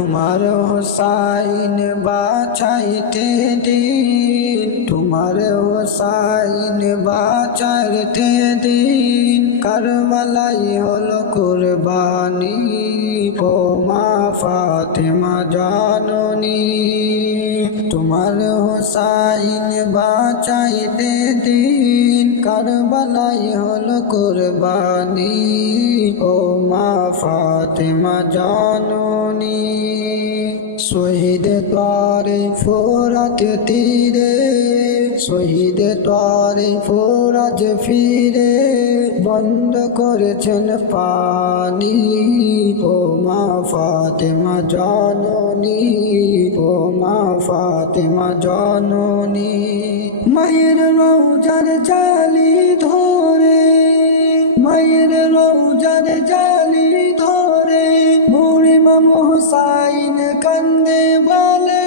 তোমার হোসাইন বাঁচাইতে দিন, তোমার হোসাইন বাঁচাইতে দিন, কারবালাই হলো কুরবানি, ও মা ফাতেমা জননী। তোমার হোসাইন বাঁচাইতে দিন, কারবালাই হলো কুরবানি, ও মা ফাতেমা জননী। শহীদ তরে ফোরাত তীরে, শহীদ তরে ফোরাজ ফিরে, বন্ধ করেছেন পানি, ও মা ফাতেমা জননী, ও মা ফাতেমা জননী। মায়ের রওজার জালি ধরে, মায়ের রওজার জালি ধরে, বুড়ি ইমাম হোসাইন কান্দে বলে,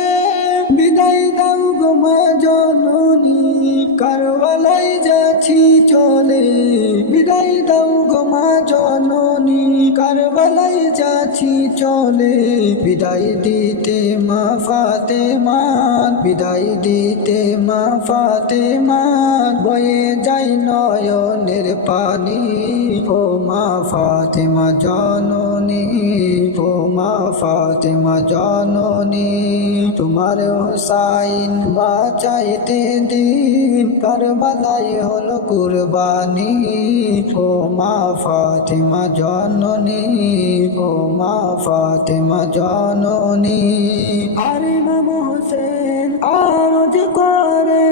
বিদায় দাও গো মা জননী, কারবালায় যাচ্ছি চলে, বিদায় দাও গো মা জননী, কারবালায় যাচ্ছি চলে। বিদায় দিতে মা ফাতেমা, বিদায় দিতে মা ফাতেমা, বয়ে যায় নয়নের পানি, ও মা ফাতেমা জননী, ও মা ফাতেমা জননী। তোমার হোসাইন বাঁচাইতে দিন, কারবালাই হলো কুরবানি, ও মা ফাতেমা জননী, ও মা ফাতেমা জননী। আর ইমাম হোসেন আরজ করে,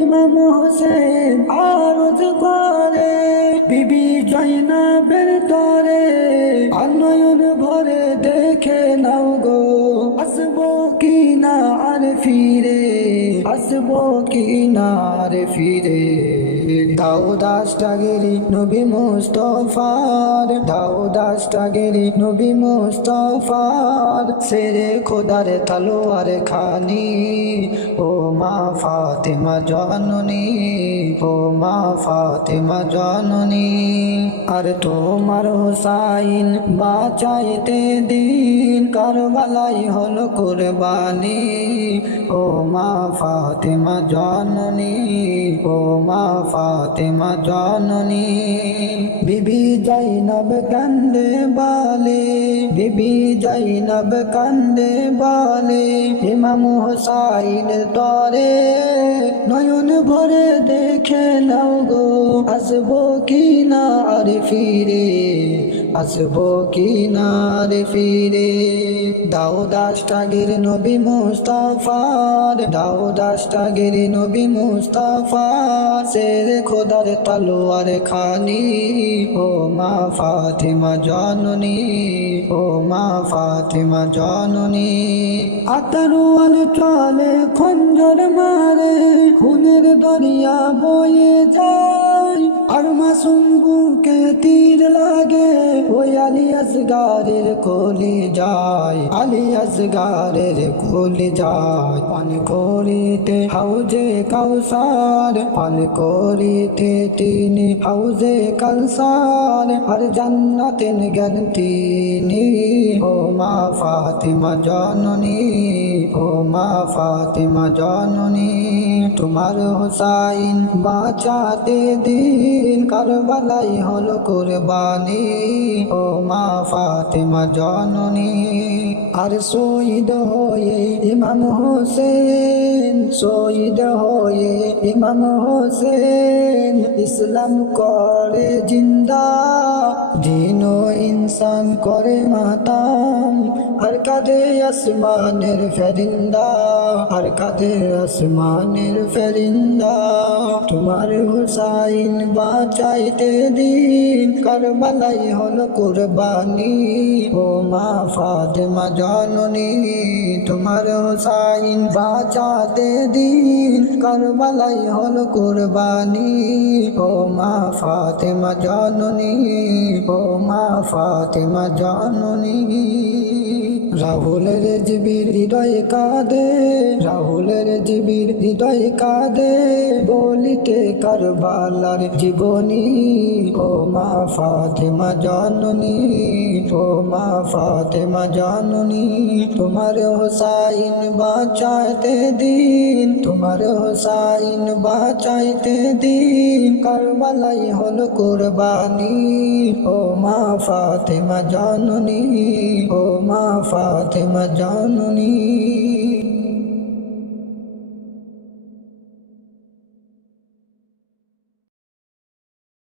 ইমাম হোসেন আরজ করে, বিবি জয়নাবের তরে, নয়ন ভরে দেখে নাও গো, আসবো কি না আর ফিরে, আসবো কি না আর ফিরে। দাউদ আস্তাগিরি নবী মুস্তাফার, দাউদ আস্তাগিরি নবী মুস্তাফার, শেরে খোদার তলোয়ার খানি, ও মা ফাতেমা জননী, ও মা ফাতেমা জননী। আর তোমার হোসাইন বাঁচাইতে দিন, কারবালাই হলো কুরবানি, ও মা ফাতেমা জননী, ও মা ফাতেমা জননী। বিবি জয়নব কান্দে বলে, বিবি জয়নব কান্দে বলে, ইমাম হোসাইন তরে, নয়ন ভরে দেখে নাও গো, আসবো কি না আর ফিরে, আসবো কি না আর ফিরে। দাউদ আস্তাগির নবী মুস্তাফার, দাউদ আস্তাগির নবী মুস্তাফার, শেরে খোদার তলোয়ার খানি, ও মা ফাতেমা জননী, ও মা ফাতেমা জননী। আতরওয়াল চলে খঞ্জর মারে, খুনের দরিয়া বয়ে যায়, আর মাসুম বুকে তীর লাগে, ওই আলী আসগারের কোলে যায়, আলী আসগারের কোলে যায়। পান করিতে হাউজে কাউসার, পান করিতে তিনি হাউজে কাউসার, আর জান্নাতেন জ্ঞান তিনি, ও মা ফাতেমা জননী, ও মা ফাতেমা জননী। তোমার হোসাইন বাঁচাতে দিন, কারবালাই হলো কুরবানি, ও মা ফাতেমা জননী। আর শহীদ হয়ে ইমাম হোসেন, শহীদ হয়ে ইমাম হোসেন, ইসলাম করে জিন্দা, জিন ও ইনসান করে মাতাম, আর কাঁদে আসমানের ফেরিন্দা, আর কাঁদে আসমানের ফেরিন্দা। তোমার হোসাইন বাঁচাইতে দিন, কারবালাই হলো কুরবানি, ও মা ফাতেমা জননী। তোমার হোসাইন বাঁচাতে দিন, কারবালাই হলো কুরবানি, ও মা ফাতেমা জননী, ও মা ফাতেমা জননী। রাহুলের জিবির হৃদয় কাঁদে, রাহুলের জিবির হৃদয় কাঁদে, বলিতে কারবালার জীবনী। ও মা ফাতেমা জননী, ও মা ফাতেমা জননী, তোমার হোসাইন বাঁচাইতে দিন, তোমার হোসাইন বাঁচাইতে দিন, কারবালাই হলো কুরবানি। ও মা ফাতেমা জননী, ও মা ফাতেমা জননী।